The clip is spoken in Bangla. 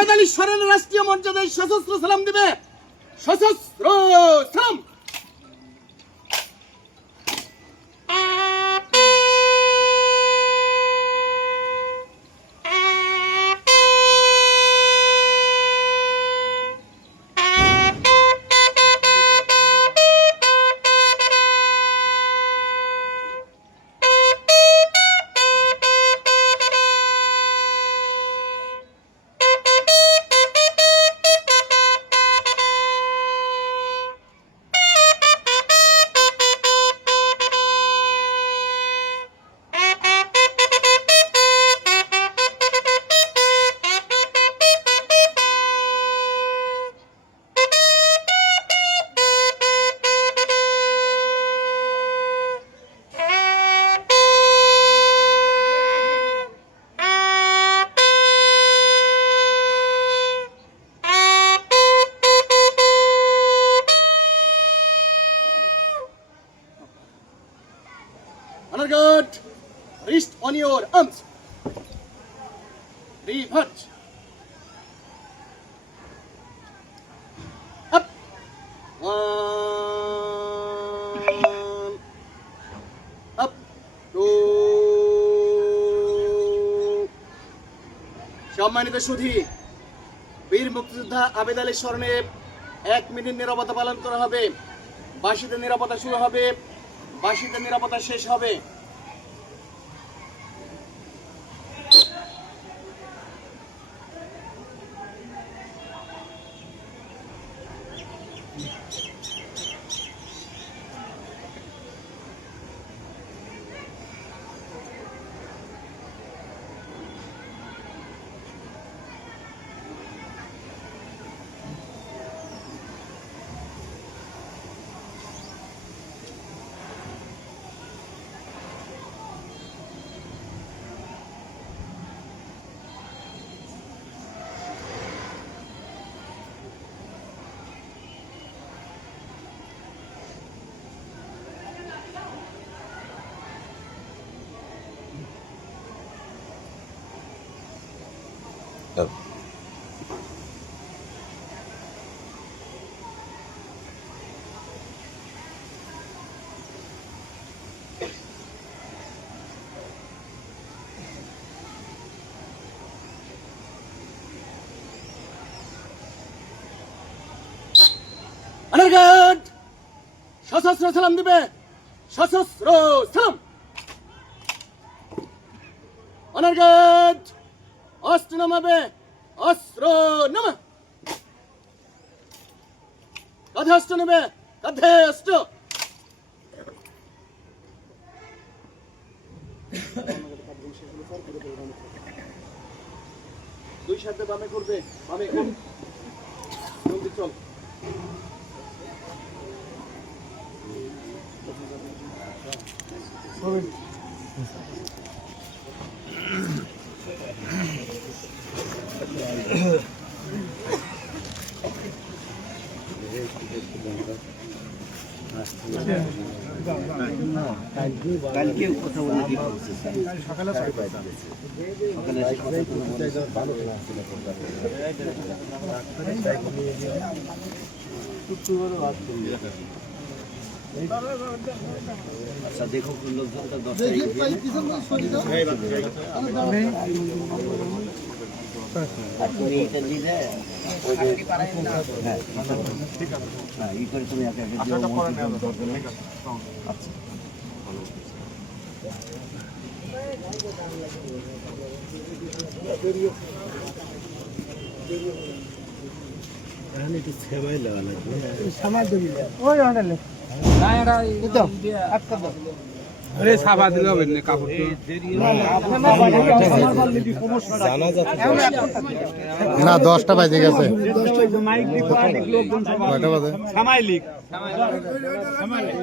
আবেদ আলী সরেন রাষ্ট্রীয় মর্যাদায় সশস্ত্র সালাম দিবে। সশস্ত্র সালাম। Honor guard, wrist on your arms. Reverse. Up. One. Up. Two. সম্মানিত সুধী, বীর মুক্তিযোদ্ধা আবেদ আলী স্মরণে 1 মিনিট নীরবতা পালন করা হবে। বাঁশিতে নীরবতা শুরু হবে, বাঁশিতে নীরবতা শেষ হবে। Honor guard, সশস্ত্র সালাম দিবে। সশস্ত্র সালাম। Honor guard, অস্ত্র নামাবে। অস্ত্র নামা। কাঁধে অস্ত্র নেবে। কাঁধে অস্ত্র। দুই সাথে বামে করবে। বামে কর। জলদি চল। কালকে কথা বলে সকালে আচ্ছা দেখো লোকজনটা 10 এইটা দিলে হ্যাঁ ই করে তুমি আচ্ছা এখানে একটু সেবাই লাগা লাগবে সামাল দেবি ওই হন্ডালে না এটা দাও আটকা দাও আরে সাবা দিলে হবে না কাপড় না 10টা বাজে গেছে কয়টা বাজে সামাইলিক সামাইলিক